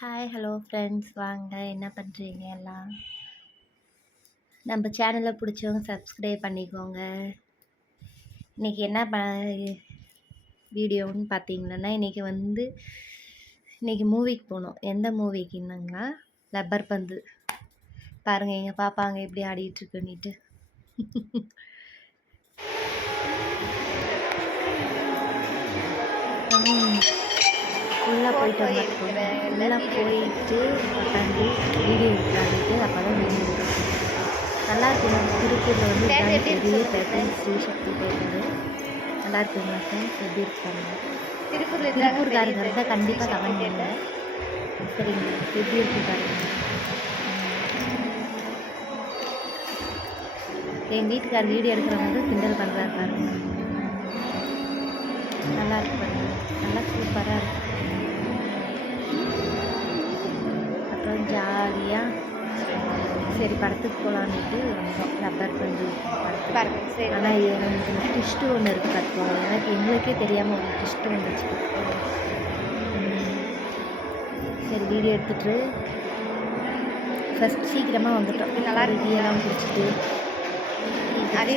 Hi hello friends வாங்க என்ன பண்ணுறீங்க எல்லாம்? நம்ம சேனலை பிடிச்சவங்க சப்ஸ்கிரைப் பண்ணிக்கோங்க. இன்றைக்கி என்ன ப வீடியோன்னு பார்த்தீங்கன்னா இன்றைக்கி வந்து இன்றைக்கி மூவிக்கு போனோம். எந்த மூவிக்குன்னாங்களா லப்பர் பந்து. பாருங்கள் எங்கள் பாப்பாங்க எப்படி ஆடிட்டுருக்குன்னிட்டு உள்ளே போயிட்டு உள்ளே போயிட்டு உட்காந்து வீடியோ எடுக்கலான்ட்டு அப்போ தான் வீடியோ நல்லா இருக்குங்க. திருப்பூரில் வந்து இதான் பெரிய பேட்டை ஸ்ரீ சக்தி தேட்டரு நல்லா இருக்குங்க ஃப்ரெண்ட்ஸ் எப்படி இருக்காங்க? திருப்பூர்ல திருப்பூர்காரங்க இருந்தால் கண்டிப்பாக கமெண்ட் பண்ணுங்க. சரிங்க. எப்படி இருக்கு பாருங்க. என் வீட்டுக்கார் வீடியோ எடுக்கிறவங்க கிண்டல் பண்ணுறாரு பாருங்க. நல்லா இருக்கு பாருங்க. நல்லா சூப்பராக இருக்கு. சரி படத்துக்கு போகலான்ட்டு வந்தோம். ரப்பர் பந்து படத்துக்கு. சரி. ஆனால் எனக்கு ட்விஸ்ட்டு ஒன்று இருக்குது பார்த்துக்கோங்க எனக்கு எங்களுக்கே தெரியாமல் ஒரு ட்விஸ்ட்டு வந்துச்சு. சரி வீடியோ எடுத்துட்டு ஃபஸ்ட் சீக்கிரமாக வந்துட்டோம். நல்லா டீயெல்லாம் குடிச்சிட்டு அதே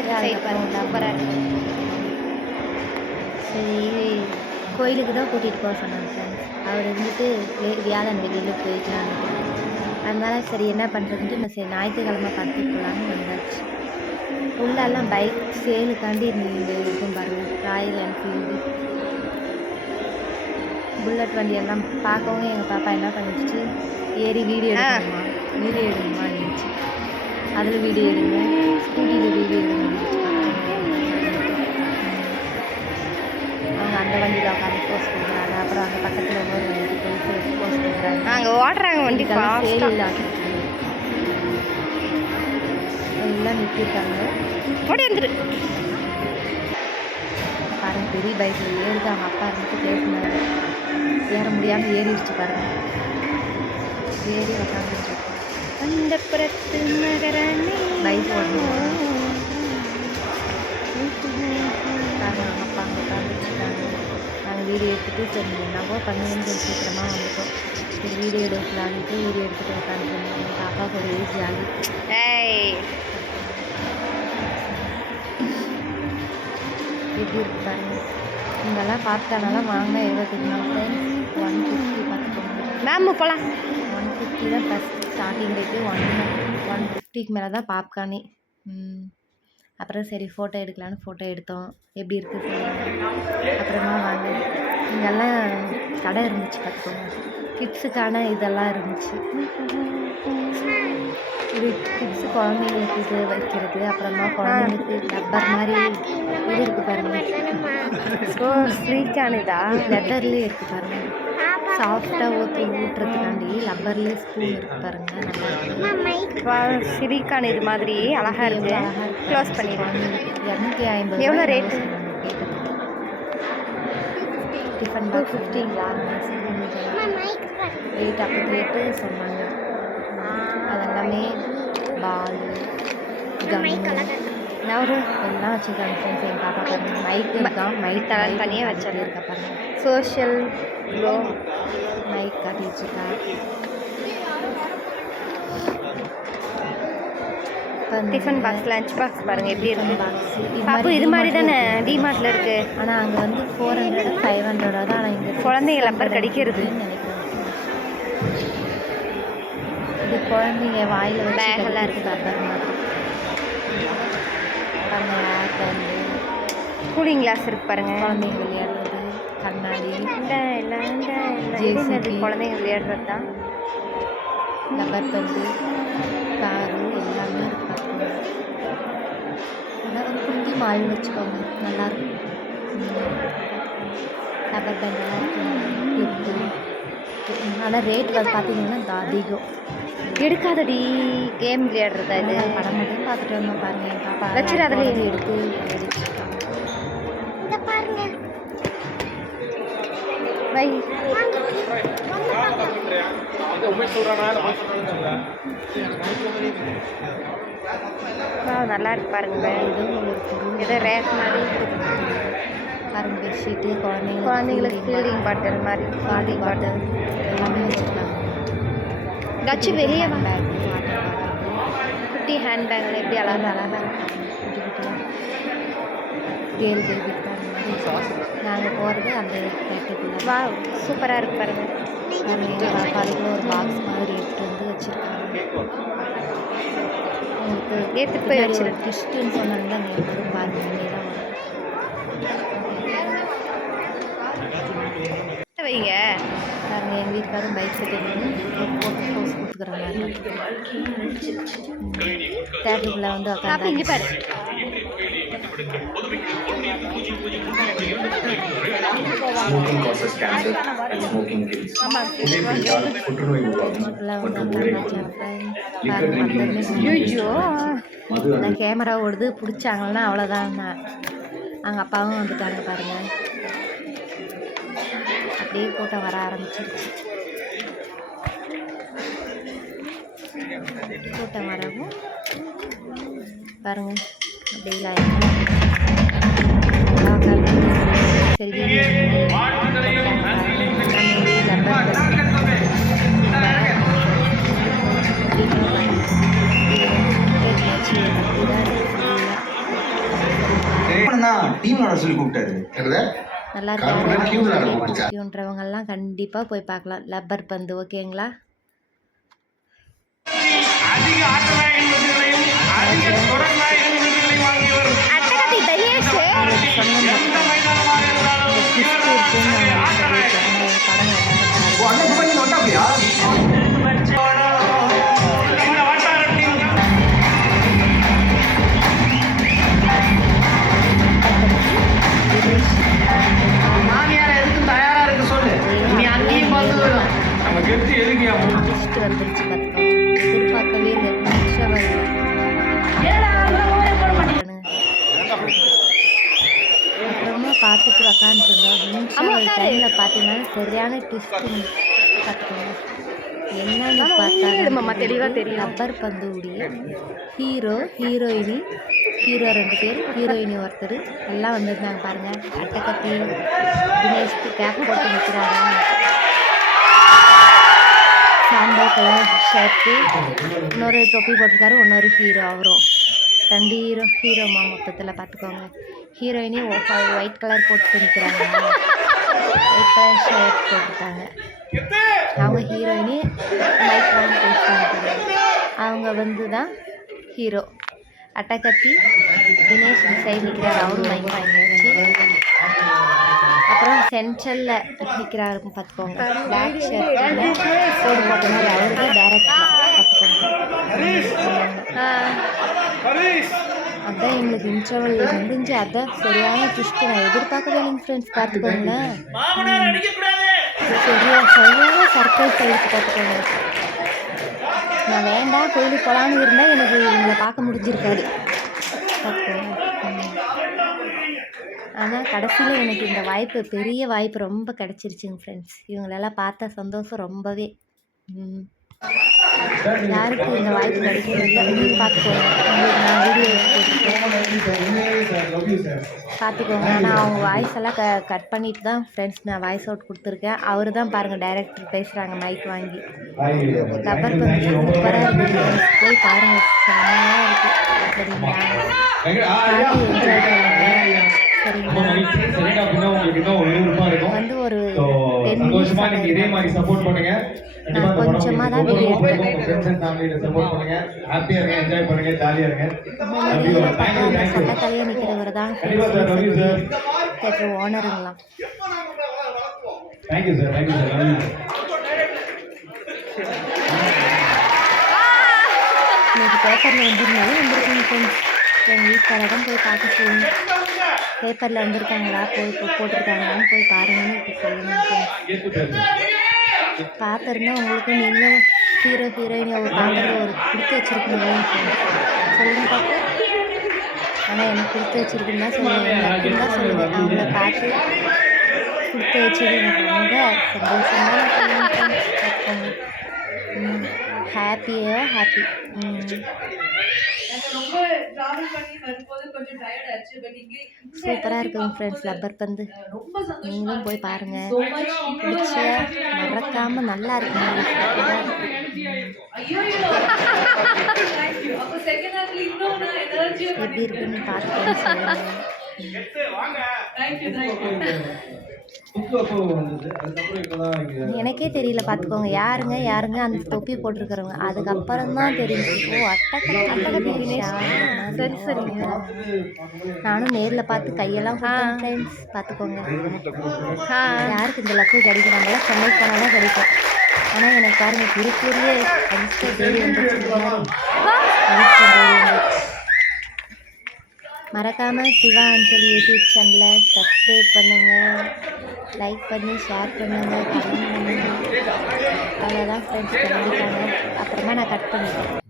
இருக்கு. சரி கோயிலுக்கு தான் கூட்டிகிட்டு போக சொன்னாங்க ஃப்ரெண்ட்ஸ் அவர் இருந்துட்டு வியாழன் வெளியில் போயிக்கலான்னு அதனால சரி என்ன பண்ணுறதுன்ட்டு நான் சரி ஞாயிற்றுக்கிழமை படத்துக்கு போகலான்னு வந்தாச்சு. உள்ளெல்லாம் பைக் சேலுக்காண்டி இருக்கும் பாருங்கள் ராயல் என்ஃபீல்டு புல்லட் வண்டி எல்லாம் பார்க்கவும் எங்கள் பாப்பா என்ன பண்ணிடுச்சு? ஏறி வீடியோ. எடுக்கணுமா? வீடியோ எடுக்கணுமா இருந்துச்சு அதில் வீடியோ எடுங்க. ஸ்கூட்டியில் வீடியோ எடுங்க அவங்க அந்த வண்டியில் உட்காந்து போஸ்ட் கொடுக்குறாங்க. அப்புறம் அந்த பக்கத்தில் இன்னொரு வண்டிக்கு போய் அங்கே ஓடுறாங்க வண்டி எல்லாம் நிறுத்திருக்காங்க ஓடி வந்துரு. பாருங்க பெரிய பைக்கில் ஏறுது அவங்க அப்பா இருந்துட்டு பேசினாரு. ஏற முடியாமல் ஏறிடுச்சு பாருங்க. ஏறி உட்காந்துட்டு அந்த புறத்து நகரானே பைக் ஓடணும் பாருங்க அவங்க அப்பா அங்கே உட்காந்துட்ருக்காங்க நாங்கள் வீடியோ எடுத்துகிட்டு சரி என்னவோ சொல்லி சீக்கிரமாக வந்துட்டோம். வீடியோ எடுக்கலான்ட்டு வீடியோ எடுத்துகிட்டு உட்காந்துருந்தோம் எங்கள் பாப்பாவுக்கு ஒரு ஏஜ் ஆகி எப்படி இருக்கு பாருங்க. இங்கெல்லாம் பார்த்தாலாம் வாங்க எவ்வளோ தெரியுமா? ஒன் ஃபிஃப்டி பார்த்துக்கோங்க. மேம் போகலாம் ஒன் ஃபிஃப்டி தான் first starting rate one one ஃபிஃப்டிக்கு மேலே தான் பாப்கார்னே. ம். அப்புறம் சரி ஃபோட்டோ எடுக்கலான்னு ஃபோட்டோ எடுத்தோம். எப்படி இருக்குது அப்புறமா வாங்க. இங்கெல்லாம் கடை இருந்துச்சு பார்த்துக்கோங்க. கிட்ஸுக்கான இதெல்லாம் இருந்துச்சு. இது கிட்ஸு குழந்தைங்களுக்கு இது வைக்கிறது அப்புறமா குழந்தைங்களுக்கு ரப்பர் மாதிரி இது இருக்குது பாருங்க. ஓ ஸ்வீட்டானதா லெதர்லேயே இருக்குது பாருங்க. சாஃப்டாக ஊற்றி ஊட்டுறதுக்காண்டி லப்பர்லேயே ஸ்பூன் இருக்குது பாருங்க. நல்லா இருக்கு. சிரிக்கான இது மாதிரி அழகா இருக்கு. அழகா இருக்கு. க்ளோஸ் பண்ணிடுவோம் இரநூத்தி ஐம்பது எவ்வளோ கேட்டதுக்கு. டிஃபன் பாக்ஸ் ஃபிஃப்டிங்களா ரேட் அப்போ ரேட்டு சொன்னாங்க. அதெல்லாமே பால் ஒரு எல்லாம் வச்சுருக்காங்க ஃப்ரெண்ட்ஸ் எங்கள் பாப்பா பாருங்க மைக் இருக்கான் மைக் தலை தனியாக வச்சிருக்கேன். இருக்கா பாருங்க சோஷியல் க்ளோ மைக் காட்டி வச்சுருக்கா. டிஃபன் பாக்ஸ் லஞ்ச் பாக்ஸ் பாருங்க எப்படி இருக்கு? பாக்ஸ் பாப்பு இது மாதிரி தானே டிமார்ட்ல இருக்கு. ஆனால் அங்கே வந்து ஃபோர் ஹண்ட்ரட் ஃபைவ் ஹண்ட்ரடா தான் ஆனால் இங்கே குழந்தைங்க ரப்பர் கடிக்கிறது. இது குழந்தைங்க வாயில் வச்சு Bag எல்லாம் கடிக்கிறது ரப்பர் மாதிரி பாருங்க ஏர் பேண்டு கூலிங் கிளாஸ் இருக்கு பாருங்க. குழந்தைங்க விளையாடுறது கண்ணாடி. இந்த இல்ல இல்ல குழந்தைங்க விளையாடுறது தான் ரப்பர் பந்து காரு எல்லாமே இருக்கு. ஆனால் ஒரு குட்டி மால் வச்சுக்கோங்க நல்லாயிருக்கும் ரப்பர் பேண்டெல்லாம் ஆனால் ரேட் வந்து பார்த்தீங்கன்னா அதிகம். எடுக்காதடி. கேம் விளையாடுறதா இது? படம் மட்டும் பார்த்துட்டு வந்தோம் பாருங்க. பாப்பா. குழந்தை எடுத்து வை. நல்லா இருக்கு பாருங்க. ஏதோ ரேக் மாதிரி பாருங்க பெட்ஷீட்டு குழந்தைங்களுக்கு குழந்தைங்களுக்கு ஃபீல்டிங் பாட்டில் மாதிரி பாட்டி பாட்டில் எல்லாமே வச்சுருக்காங்க. ஏதாச்சும் வெளியே வா. பேக் வாட்டர் பாட்டில் குட்டி ஹேண்ட் பேக்கில் எப்படி அழகா அழகாக குட்டியாக கேர்ள் மாதிரி நாங்கள் போகிறது அந்த கேட்டுக்குள்ளே வா சூப்பராக இருக்கு பாருங்க. பாருங்க பாப்பாவுக்கு ஒரு பாக்ஸ் மாதிரி எடுத்து வந்து வச்சுருக்காங்க. எடுத்துட்டு போய் வச்சிரு. கிறிஸ்டின் சொன்னாங்க அங்கே வரும் பாருங்க இங்கே தான் வைங்க. எங்கள் வீட்டுக்காரும் பைக் செட் எடுத்து போட்டு போஸ் கொடுத்துக்கிற மாதிரி தேட்டருக்குள்ளே வந்து உட்காந்து கேமரா ஓடுது பிடிச்சாங்கன்னா அவ்வளோதான் அவங்க அப்பாவும் வந்துட்டாங்க பாருங்க. அப்படியே கூட்டம் வர ஆரம்பிச்சிருச்சு. கூட்டம் வரவும் பாருங்க அப்படியே டீம் சொல்லி கூப்பிட்டாரு. நல்லா எல்லாம் கண்டிப்பாக போய் பார்க்கலாம். லப்பர் பந்து ஓகேங்களா அட்டகத்தி கிஃப்ட் வந்துருச்சு பார்த்துக்கோங்க எதிர்பார்க்கவே இல்லை. நிமிஷம் அப்புறமா பார்த்துட்டு உக்காந்துருந்தோம் நிமிஷம் பார்த்தீங்கன்னா சரியான ட்விஸ்ட் பார்த்துக்கோங்க. என்னன்னு பார்த்தா தெளிவா தெரியும். ரப்பர் பந்து உடைய ஹீரோ ஹீரோயினி ஹீரோ ரெண்டு பேர் ஹீரோயினி ஒருத்தர் எல்லாம் வந்திருந்தாங்க பாருங்க. அட்டக்கத்தி தினேஷ்க்கு கேப் போட்டு நிற்கிறாங்க சாம்பல் கலர் ஷர்ட்டு இன்னொரு தொப்பி போட்டிருக்காரு இன்னொரு ஹீரோ அவரும். ரெண்டு ஹீரோ ஹீரோமா மொத்தத்தில் பார்த்துக்கோங்க ஹீரோயினி ஒயிட் கலர் போட்டு நிற்கிறாங்க ஒயிட் கலர் ஷர்ட் போட்டிருக்காங்க. அவங்க ஹீரோயினி மைக் வாங்கி பேசுகிறாங்க அவங்க வந்து தான் ஹீரோ அட்டகத்தி தினேஷ் சைடு நிற்கிறார் அவரும் மைக் வாங்கியாச்சு அப்புறம் சென்ட்ரலில் நிற்கிறாரு பார்த்துக்கோங்க. பிளாக் ஷர்ட்டில் கோடு போட்ட மாதிரி அவரு தான் டேரக்டர் பார்த்துக்கோங்க. அதான் எங்களுக்கு இன்டர்வல் முடிஞ்சு அதான் சரியான ட்விஸ்ட்டு நான் எதிர்பார்க்கவே இல்லைங்க ஃப்ரெண்ட்ஸ் பார்த்துக்கோங்களேன். சரியா சரியான சர்ப்ரைஸ் ஆகிடுச்சு பார்த்துக்கோங்க. நான் வேண்டாம் கோயிலுக்கு போகலான்னு இருந்தால் எனக்கு இவங்களை பார்க்க முடிஞ்சிருக்காது. பார்த்துக்கோங்க. ஆனால் கடைசியில் எனக்கு இந்த வாய்ப்பு பெரிய வாய்ப்பு ரொம்ப கிடச்சிருச்சுங்க ஃப்ரெண்ட்ஸ் இவங்களெல்லாம் பார்த்த சந்தோஷம் ரொம்பவே. யாருக்கு இந்த வாய்ப்பு நீங்கள் பார்த்துக்கோங்க. நான் வீடியோ பார்த்துக்கோங்க. நான் அவங்க வாய்ஸ் எல்லாம் க கட் பண்ணிட்டு தான் ஃப்ரெண்ட்ஸ் நான் வாய்ஸ் அவுட் கொடுத்துருக்கேன். அவர் தான் பாருங்கள் டைரக்டர் பேசுகிறாங்க மைக் வாங்கி. ரப்பர் பந்து சூப்பராக friends. போய் பாருங்கள் செம்மையாக இருக்குது சரிங்களா? என்ஜாய் பண்ணுங்க வந்து ஒரு சந்தோஷமா நீங்க இதே மாதிரி சப்போர்ட் பண்ணுங்க. கொஞ்சமா தான் இருங்க என்ஜாய் பண்ணுங்க ஜாலியா இருங்க. தான் ஓனருங்களாம் thank you sir thank you sir பேப்பரில் வந்திருந்தாலும் வந்திருக்காங்க எங்கள் வீட்டுக்காரர் தான் போய் பார்க்க சொல்லுங்க. பேப்பரில் வந்திருக்காங்களா? போய் போட்டிருக்காங்களான்னு போய் பாருங்கன்னு இப்போ சொல்லுங்க. பார்த்துருந்தா உங்களுக்கு நீங்களும் ஹீரோ ஹீரோயினி ஒரு பார்க்குறது ஒரு கொடுத்து வச்சுருக்கீங்க சொல்லுங்க பார்த்து. ஆனால் எனக்கு கொடுத்து வச்சுருக்குன்னு தான் சொல்லுவேன். எல்லாத்தையும் தான் சொல்லுவேன். அவங்கள பார்த்து கொடுத்து வச்சது எனக்கு ரொம்ப சந்தோஷமாக சொல்லுங்க ஹாப்பியோ ஹாப்பி. ம் ரொம்ப டிராவல் பண்ணி வரும்போது கொஞ்சம் டயர்ட் ஆச்சு பட் இங்க இங்க சூப்பராக இருக்குங்க ஃப்ரெண்ட்ஸ் லப்பர் பந்து. அஹ், ரொம்ப சந்தோஷமா நீங்களும் போய் இருக்கு. பாருங்க So much. பிடிச்ச மறக்காம நல்லா இருக்குங்க எப்படி இருக்குன்னு பார்த்துட்டு எனக்கே தெரியல பார்த்துக்கோங்க யாருங்க யாருங்க அந்த தொப்பி போட்டிருக்கிறவங்க? அதுக்கப்புறம் தான் தெரிஞ்சு ஓ அட்டக அட்டகத்திலேஷா சரி சரிங்க நானும் நேரில் பார்த்து கையெல்லாம் ஃப்ரெண்ட்ஸ் பார்த்துக்கோங்க யாருக்கு இந்த லக்கு கிடைக்கும்? நம்மளாம் சென்னை போனால் தான் கிடைக்கும். ஆனால் எனக்கு பாருங்க திருப்பூர்லேயே அதிர்ஷ்ட வந்துச்சு வந்துச்சு மறக்காமல் சிவா அஞ்சலி யூடியூப் சேனலை சப்ஸ்கிரைப் பண்ணுங்கள் லைக் பண்ணி ஷேர் பண்ணுங்கள் கமெண்ட் பண்ணுங்கள் அவ்வளோதான் ஃப்ரெண்ட்ஸ் பண்ணிட்டாங்க அப்புறமா நான் கட் பண்ணிட்டேன்